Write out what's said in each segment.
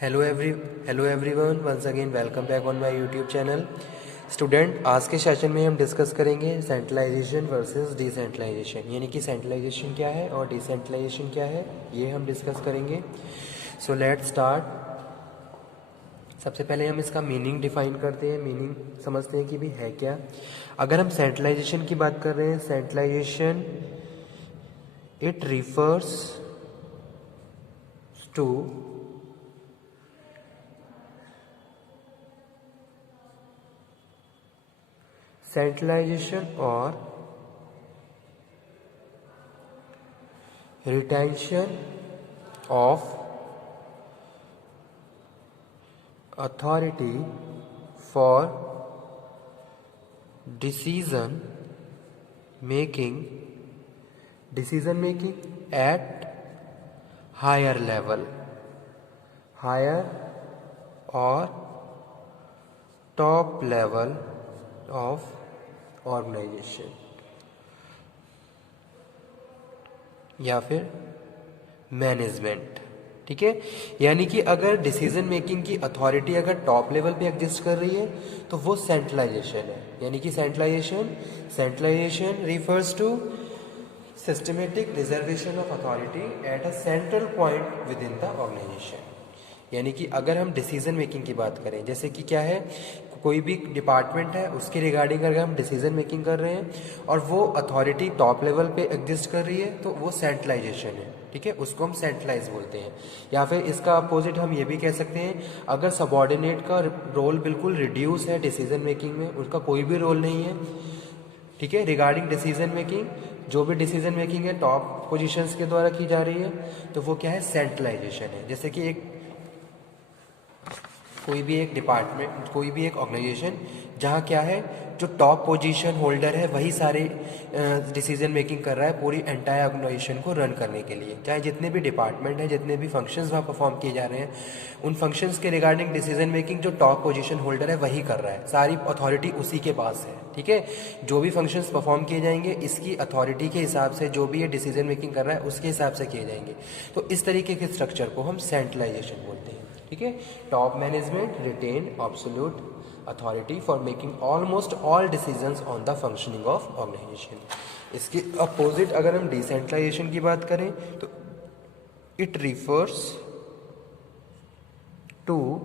Hello everyone, once again welcome back on my YouTube channel. Student, आज के session में हम डिस्कस करेंगे सेंट्रलाइजेशन वर्सेस डिसेंट्रलाइजेशन, यानी कि सेंट्रलाइजेशन क्या है और डिसेंट्रलाइजेशन क्या है, ये हम डिस्कस करेंगे। So let's start. सबसे पहले हम इसका मीनिंग डिफाइन करते हैं, मीनिंग समझते हैं कि भी है क्या। अगर हम सेंट्रलाइजेशन की बात कर रहे हैं, centralisation it refers to centralization or retention of authority for decision making at higher level, higher or top level of organisation या फिर मैनेजमेंट। ठीक है, यानी कि अगर डिसीजन मेकिंग की अथॉरिटी अगर टॉप लेवल पे एग्जिस्ट कर रही है तो वो सेंट्रलाइजेशन है। यानी कि centralisation refers to systematic reservation of authority at a central point within the organisation. यानी कि अगर हम डिसीजन मेकिंग की बात करें, जैसे कि क्या है, कोई भी डिपार्टमेंट है उसके रिगार्डिंग अगर हम डिसीजन मेकिंग कर रहे हैं और वो अथॉरिटी टॉप लेवल पे एग्जिस्ट कर रही है तो वो सेंट्रलाइजेशन है। ठीक है, उसको हम सेंट्रलाइज बोलते हैं। या फिर इसका अपोजिट हम ये भी कह सकते हैं, अगर सबॉर्डिनेट का रोल बिल्कुल रिड्यूस है डिसीजन मेकिंग में, उसका कोई भी रोल नहीं है, ठीक है, रिगार्डिंग डिसीजन मेकिंग, जो भी डिसीजन मेकिंग है टॉप पोजीशंस के द्वारा की जा रही है, तो वो क्या है, सेंट्रलाइजेशन है। जैसे कि कोई भी एक डिपार्टमेंट, कोई भी एक ऑर्गेनाइजेशन जहाँ क्या है, जो टॉप पोजीशन होल्डर है वही सारे डिसीजन मेकिंग कर रहा है पूरी एंटायर ऑर्गेनाइजेशन को रन करने के लिए। चाहे जितने भी डिपार्टमेंट हैं, जितने भी फंक्शंस वहाँ परफॉर्म किए जा रहे हैं, उन फंक्शंस के रिगार्डिंग डिसीजन मेकिंग जो टॉप पोजीशन होल्डर है वही कर रहा है, सारी अथॉरिटी उसी के पास है। ठीक है, जो भी फंक्शंस परफॉर्म किए जाएंगे इसकी अथॉरिटी के हिसाब से, जो भी ये डिसीजन मेकिंग कर रहा है उसके हिसाब से किए जाएंगे। तो इस तरीके के स्ट्रक्चर को हम सेंट्रलाइजेशन बोलते हैं। ठीक है, top management retain absolute authority for making almost all decisions on the functioning of organisation. इसके अपोजिट अगर हम डिसेंट्रलाइजेशन की बात करें तो it refers to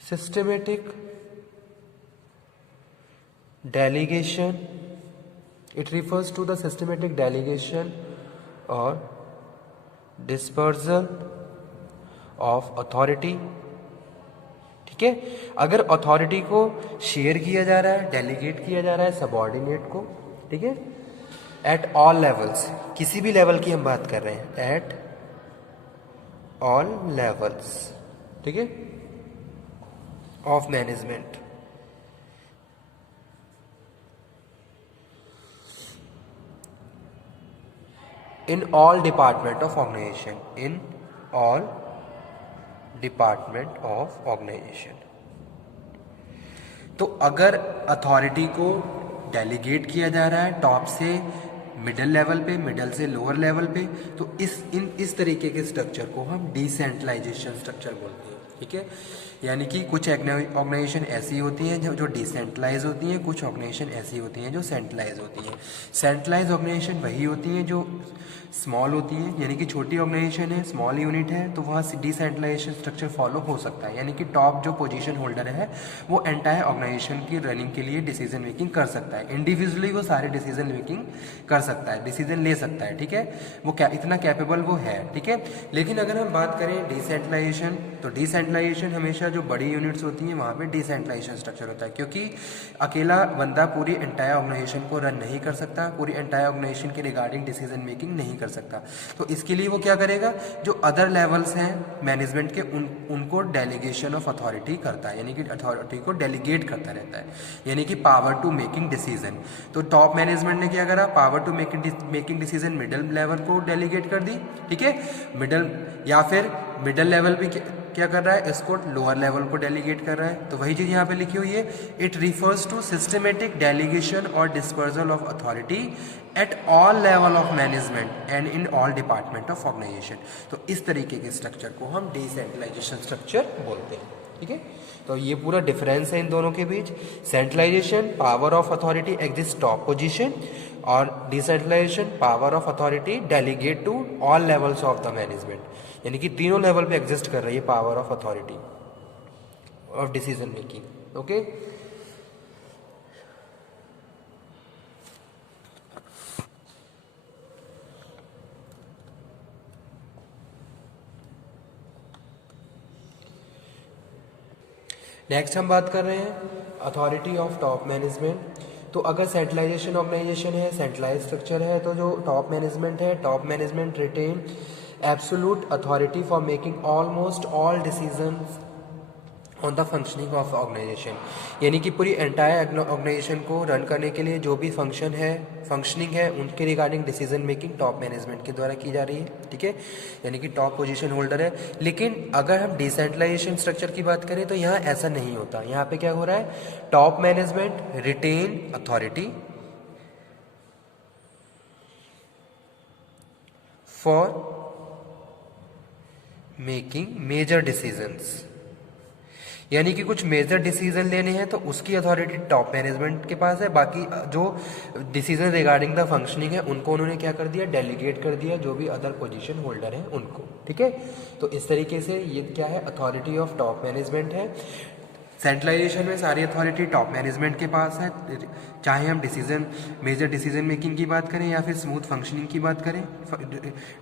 systematic delegation, it refers to the systematic delegation और डिस्पर्सल ऑफ अथॉरिटी। ठीक है, अगर अथॉरिटी को शेयर किया जा रहा है, डेलीगेट किया जा रहा है सबऑर्डिनेट को, ठीक है, एट ऑल लेवल्स, किसी भी लेवल की हम बात कर रहे हैं, एट ऑल लेवल्स, ठीक है, of management, in all department of organization, in all department of organization। तो अगर अथॉरिटी को डेलीगेट किया जा रहा है टॉप से मिडिल लेवल पे, मिडिल से लोअर लेवल पे, तो इस तरीके के स्ट्रक्चर को हम डिसेंट्रलाइजेशन स्ट्रक्चर बोलते हैं। ठीक है, यानी कि कुछ ऑर्गेनाइजेशन ऐसी होती हैं जो डिसेंट्रलाइज होती हैं, कुछ ऑर्गेनाइजेशन ऐसी होती हैं जो सेंट्रलाइज होती हैं। सेंट्रलाइज ऑर्गेनाइजेशन वही होती हैं जो स्मॉल होती हैं, यानी कि छोटी ऑर्गेनाइजेशन है, स्मॉल यूनिट है, तो वहाँ डिसेंट्रलाइजेशन स्ट्रक्चर फॉलो हो सकता है। यानी कि टॉप जो पोजीशन होल्डर है वो एंटायर ऑर्गेनाइजेशन की रनिंग के लिए डिसीजन मेकिंग कर सकता है, इंडिविजुअली वो सारे डिसीजन मेकिंग कर सकता है, डिसीजन ले सकता है। ठीक है, वो क्या इतना कैपेबल वो है। ठीक है, लेकिन अगर हम बात करें डिसेंट्रलाइजेशन, तो डिसेंट्रलाइजेशन हमेशा जो बड़ी यूनिट्स होती हैं वहाँ पे डिसेंट्रलाइजेशन स्ट्रक्चर होता है, क्योंकि अकेला बंदा पूरी एंटायर ऑर्गेनाइजेशन को रन नहीं कर सकता, पूरी एंटायर ऑर्गेनाइजेशन के रिगार्डिंग डिसीजन मेकिंग नहीं कर सकता। तो इसके लिए वो क्या करेगा, जो अदर लेवल्स हैं मैनेजमेंट के उनको डेलीगेशन ऑफ अथॉरिटी करता है, यानी कि अथॉरिटी को डेलीगेट करता रहता है, यानी कि पावर टू मेकिंग डिसीजन। तो टॉप मैनेजमेंट ने क्या करा, power to making decision middle level को डेलीगेट कर दी। ठीक है, मिडिल या फिर मिडिल लेवल भी क्या कर रहा है, इसको लोअर लेवल को डेलीगेट कर रहा है। तो वही चीज़ यहाँ पे लिखी हुई है, it refers to systematic delegation और dispersal of authority at all level of management and in all department of organisation. तो इस तरीके के स्ट्रक्चर को हम डिसेंट्रलाइजेशन स्ट्रक्चर बोलते हैं। ठीक है, तो ये पूरा डिफरेंस है इन दोनों के बीच। Centralization, power of authority exist top position, और decentralization, power of authority delegate to all levels of the management, यानी कि तीनों लेवल पे एग्जिस्ट कर रही है power of authority of decision making. Okay, next हम बात कर रहे हैं अथॉरिटी ऑफ टॉप मैनेजमेंट। तो अगर सेंट्रलाइजेशन ऑर्गेनाइजेशन है, सेंट्रलाइज स्ट्रक्चर है, तो जो टॉप मैनेजमेंट है, top management retain absolute authority for making almost all decisions on the functioning of organisation, यानी कि पूरी एंटायर ऑर्गेनाइजेशन को रन करने के लिए जो भी फंक्शनिंग है उनके regarding decision making top management के द्वारा की जा रही है। ठीक है, यानी कि टॉप पोजीशन होल्डर है। लेकिन अगर हम डिसेंट्रलाइजेशन स्ट्रक्चर की बात करें तो यहाँ ऐसा नहीं होता। यहाँ पे क्या हो रहा है, top management retain authority for making major decisions, यानी कि कुछ मेजर डिसीजन लेने हैं तो उसकी अथॉरिटी टॉप मैनेजमेंट के पास है। बाकी जो डिसीजन रिगार्डिंग द फंक्शनिंग है उनको उन्होंने क्या कर दिया, डेलीगेट कर दिया जो भी अदर पोजीशन होल्डर हैं उनको। ठीक है, तो इस तरीके से ये क्या है, अथॉरिटी ऑफ टॉप मैनेजमेंट है। सेंट्रलाइजेशन में सारी अथॉरिटी टॉप मैनेजमेंट के पास है, चाहे हम मेजर डिसीजन मेकिंग की बात करें या फिर स्मूथ फंक्शनिंग की बात करें,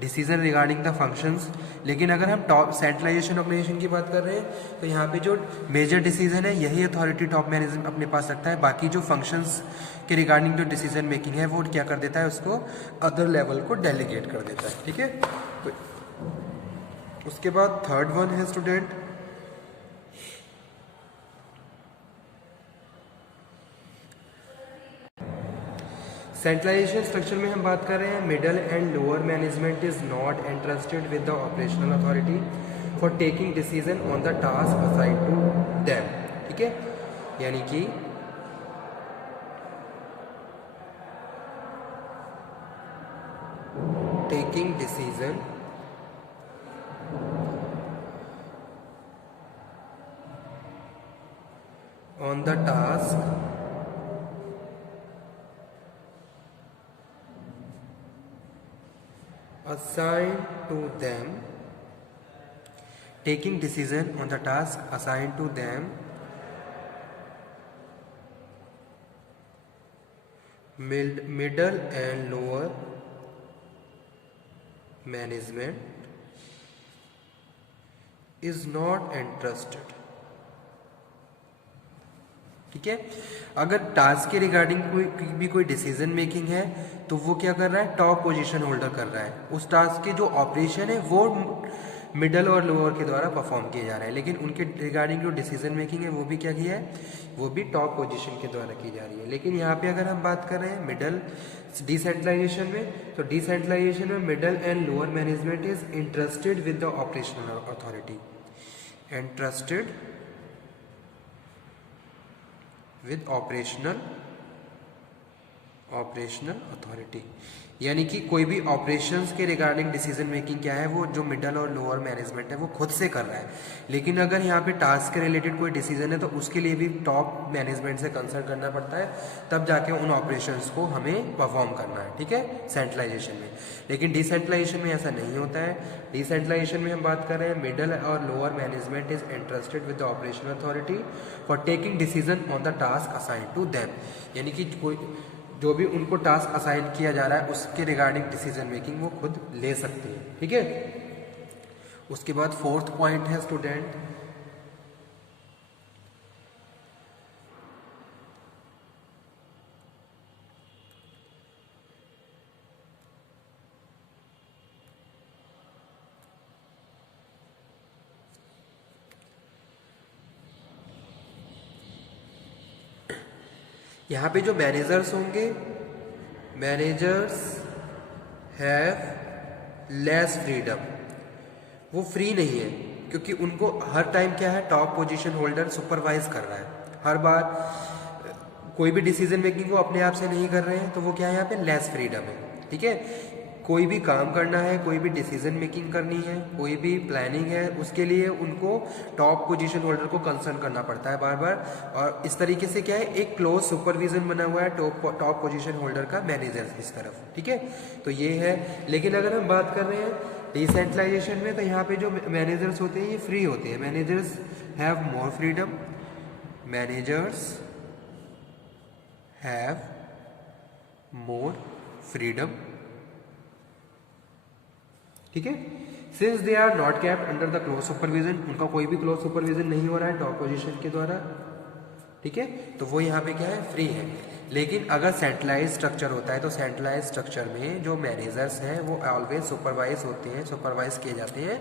डिसीजन रिगार्डिंग द फंक्शंस। लेकिन अगर हम टॉप सेंट्रलाइजेशन ऑर्गेनाइजेशन की बात कर रहे हैं तो यहाँ पे जो मेजर डिसीजन है यही अथॉरिटी टॉप मैनेजमेंट अपने पास रखता है। बाकी जो फंक्शंस के रिगार्डिंग जो डिसीजन मेकिंग है वो क्या कर देता है, उसको अदर लेवल को डेलीगेट कर देता है। ठीक है, तो उसके बाद थर्ड वन है स्टूडेंट सेंट्रलाइजेशन स्ट्रक्चर में हम बात कर रहे हैं, middle and lower management is not entrusted with the operational authority for taking decision on the task assigned to them. ठीक है, यानी कि taking decision on the task assigned to them, taking decision on the task assigned to them, middle and lower management is not entrusted। ठीक है, अगर task के regarding कोई decision making है तो वो क्या कर रहा है, टॉप पोजीशन होल्डर कर रहा है। उस टास्क के जो ऑपरेशन है वो मिडल और लोअर के द्वारा परफॉर्म किए जा रहे हैं, लेकिन उनके रिगार्डिंग जो डिसीजन मेकिंग है वो भी क्या किया है, वो भी टॉप पोजीशन के द्वारा की जा रही है। लेकिन यहाँ पे अगर हम बात कर रहे हैं मिडल डिसेंट्रलाइजेशन में, तो डिसेंट्रलाइजेशन में middle and lower management is interested with the operational authority, interested with operational authority, यानी कि कोई भी ऑपरेशंस के रिगार्डिंग डिसीजन मेकिंग क्या है वो जो मिडल और लोअर मैनेजमेंट है वो खुद से कर रहा है। लेकिन अगर यहाँ पे टास्क के रिलेटेड कोई डिसीजन है तो उसके लिए भी टॉप मैनेजमेंट से कंसल्ट करना पड़ता है, तब जाके उन ऑपरेशंस को हमें परफॉर्म करना है। ठीक है, सेंट्रलाइजेशन में। लेकिन डिसेंट्रलाइजेशन में ऐसा नहीं होता है। डिसेंट्रलाइजेशन में हम बात कर रहे हैं मिडल और lower management is interested with the operational authority for taking decision on the task assign to them, यानी कि कोई जो भी उनको टास्क असाइन किया जा रहा है उसके रिगार्डिंग डिसीजन मेकिंग वो खुद ले सकते हैं। ठीक है, उसके बाद फोर्थ पॉइंट है स्टूडेंट यहाँ पे जो मैनेजर्स होंगे, मैनेजर्स हैव लेस फ्रीडम, वो फ्री नहीं है। क्योंकि उनको हर टाइम क्या है, टॉप पोजीशन होल्डर सुपरवाइज कर रहा है। हर बार कोई भी डिसीजन मेकिंग वो अपने आप से नहीं कर रहे हैं, तो वो क्या है यहाँ पे लेस फ्रीडम है। ठीक है, कोई भी काम करना है, कोई भी डिसीजन मेकिंग करनी है, कोई भी प्लानिंग है, उसके लिए उनको टॉप पोजीशन होल्डर को कंसर्न करना पड़ता है बार बार। और इस तरीके से क्या है, एक क्लोज सुपरविजन बना हुआ है टॉप पोजीशन होल्डर का मैनेजर इस तरफ। ठीक है, तो ये है। लेकिन अगर हम बात कर रहे हैं डिसेंट्रलाइजेशन में, तो यहाँ पे जो मैनेजर्स होते हैं ये फ्री होते हैं। Managers have more freedom, managers have more freedom. ठीक है, since they are not capped under the close supervision, उनका कोई भी क्लोज सुपरविजन नहीं हो रहा है टॉप पोजीशन के द्वारा। ठीक है, तो वो यहाँ पे क्या है, फ्री है। लेकिन अगर सेंट्रलाइज स्ट्रक्चर होता है, तो सेंट्रलाइज स्ट्रक्चर में जो मैनेजर्स हैं वो ऑलवेज सुपरवाइज होते हैं, सुपरवाइज किए जाते हैं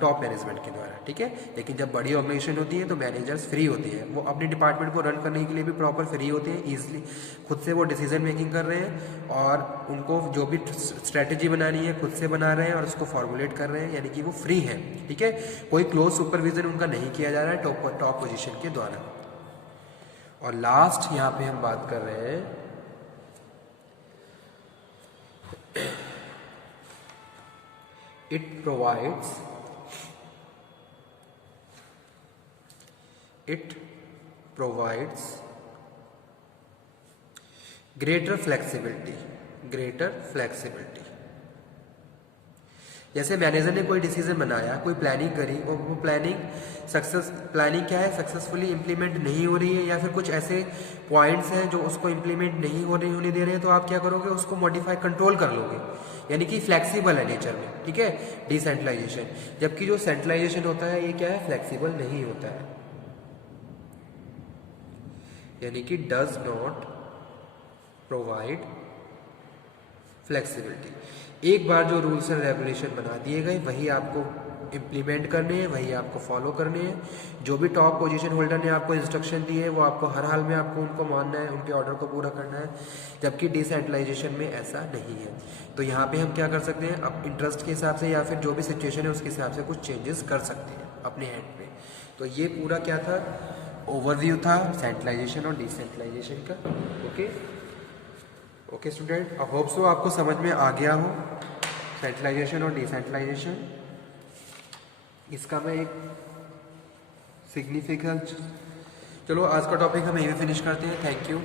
टॉप मैनेजमेंट के द्वारा। ठीक है, लेकिन जब बड़ी ऑर्गेनाइजेशन होती है तो मैनेजर्स फ्री होते हैं, वो अपने डिपार्टमेंट को रन करने के लिए भी प्रॉपर फ्री होते हैं, ईजिली खुद से वो डिसीजन मेकिंग कर रहे हैं, और उनको जो भी स्ट्रेटेजी बनानी है खुद से बना रहे हैं और उसको फॉर्मुलेट कर रहे हैं, यानी कि वो फ्री है। ठीक है, कोई क्लोज सुपरविजन उनका नहीं किया जा रहा है टॉप पोजिशन के द्वारा। और लास्ट यहाँ पे हम बात कर रहे हैं it provides greater flexibility। जैसे मैनेजर ने कोई डिसीजन बनाया, कोई प्लानिंग करी, और वो प्लानिंग क्या है, सक्सेसफुली इंप्लीमेंट नहीं हो रही है, या फिर कुछ ऐसे पॉइंट्स हैं जो उसको इंप्लीमेंट नहीं होने दे रहे हैं, तो आप क्या करोगे, उसको मॉडिफाई कंट्रोल कर लोगे, यानी कि फ्लेक्सिबल है नेचर में। ठीक है, डिसेंट्रलाइजेशन। जबकि जो सेंट्रलाइजेशन होता है ये क्या है, फ्लेक्सिबल नहीं होता है, यानी कि डज नॉट प्रोवाइड फ्लेक्सिबिलिटी। एक बार जो रूल्स एंड रेगुलेशन बना दिए गए वही आपको इम्प्लीमेंट करने हैं, वही आपको फॉलो करने हैं। जो भी टॉप पोजीशन होल्डर ने आपको इंस्ट्रक्शन दिए है वो आपको हर हाल में आपको उनको मानना है, उनके ऑर्डर को पूरा करना है। जबकि डिसेंट्रलाइजेशन में ऐसा नहीं है। तो यहाँ पे हम क्या कर सकते हैं, अब इंटरेस्ट के हिसाब से या फिर जो भी सिचुएशन है उसके हिसाब से कुछ चेंजेस कर सकते हैं अपने हैंड पे। तो ये पूरा क्या था, ओवरव्यू था सेंट्रलाइजेशन और डिसेंट्रलाइजेशन का। Okay student, I hope so आपको समझ में आ गया हो सेंट्रलाइजेशन और डिसेंट्रलाइजेशन। इसका मैं एक सिग्निफिकेंस, चलो आज का टॉपिक हम यहीं फिनिश करते हैं। Thank you.